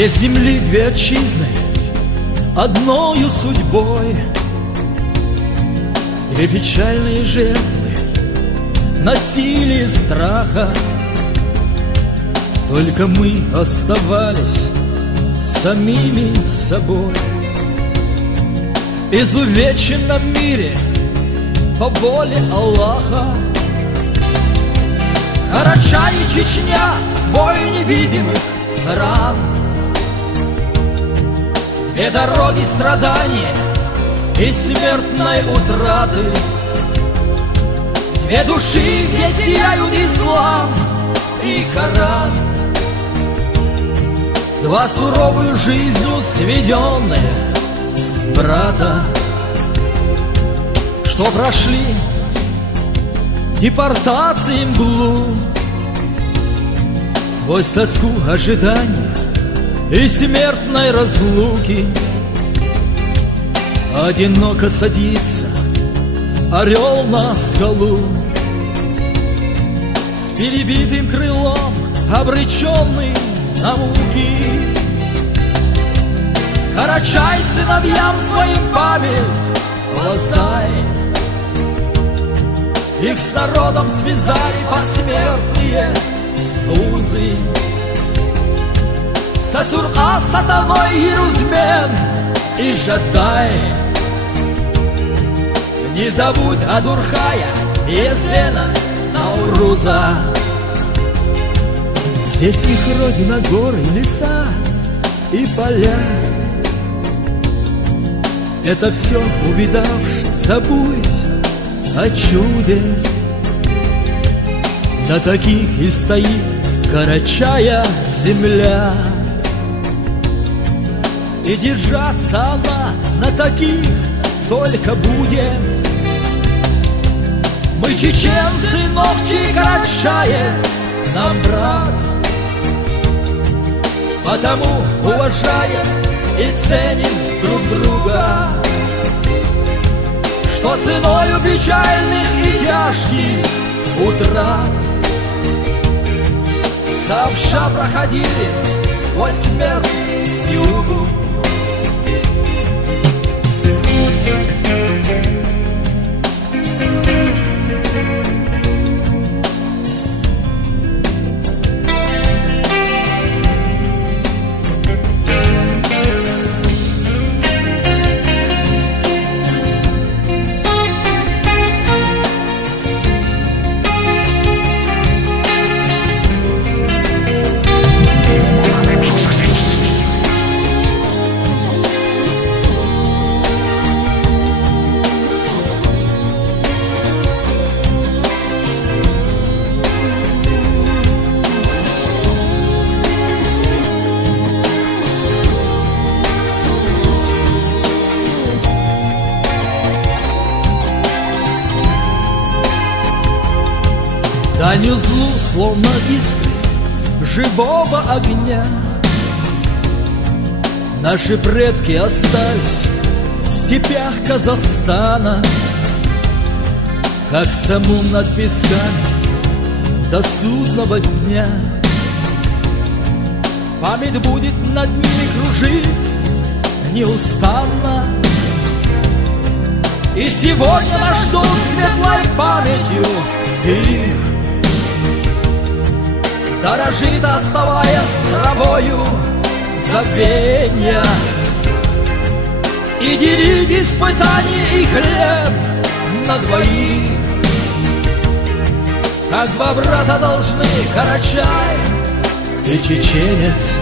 Две земли, две отчизны, одною судьбой. Две печальные жертвы, насилия и страха. Только мы оставались самими собой. Изувеченном мире по воле Аллаха. Карачай и Чечня, бой невидимых ран. Две дороги страдания и смертной утраты. Две души, где сияют ислам и Коран. Два суровую жизнью сведенные брата, что прошли депортации мглу, сквозь тоску ожидания и смертной разлуки. Одиноко садится орел на скалу, с перебитым крылом, обреченный на муки. Карачай сыновьям своим память воздай. Их с народом связали посмертные узы. Сосурха сатаной Ерузмен и Жадай. Не забудь Адурхая, Ездена, Науруза. Здесь их родина, горы, леса и поля. Это все увидавши, забудь о чуде. На таких и стоит Карачая земля. И держаться она на таких только будет. Мы чеченцы, Нохчи, Карачаец, нам брат. Потому уважаем и ценим друг друга, что ценою печальных и тяжких утрат сообща проходили сквозь смерть и югу. Дань узлу, словно искры живого огня, наши предки остались в степях Казахстана, как самум над песками до судного дня. Память будет над ними кружить неустанно. И сегодня нас ждут светлой памятью их. Дорожит, оставаясь травою забвенья. И делить испытания и хлеб на двоих. Как два брата должны Карачай и чеченец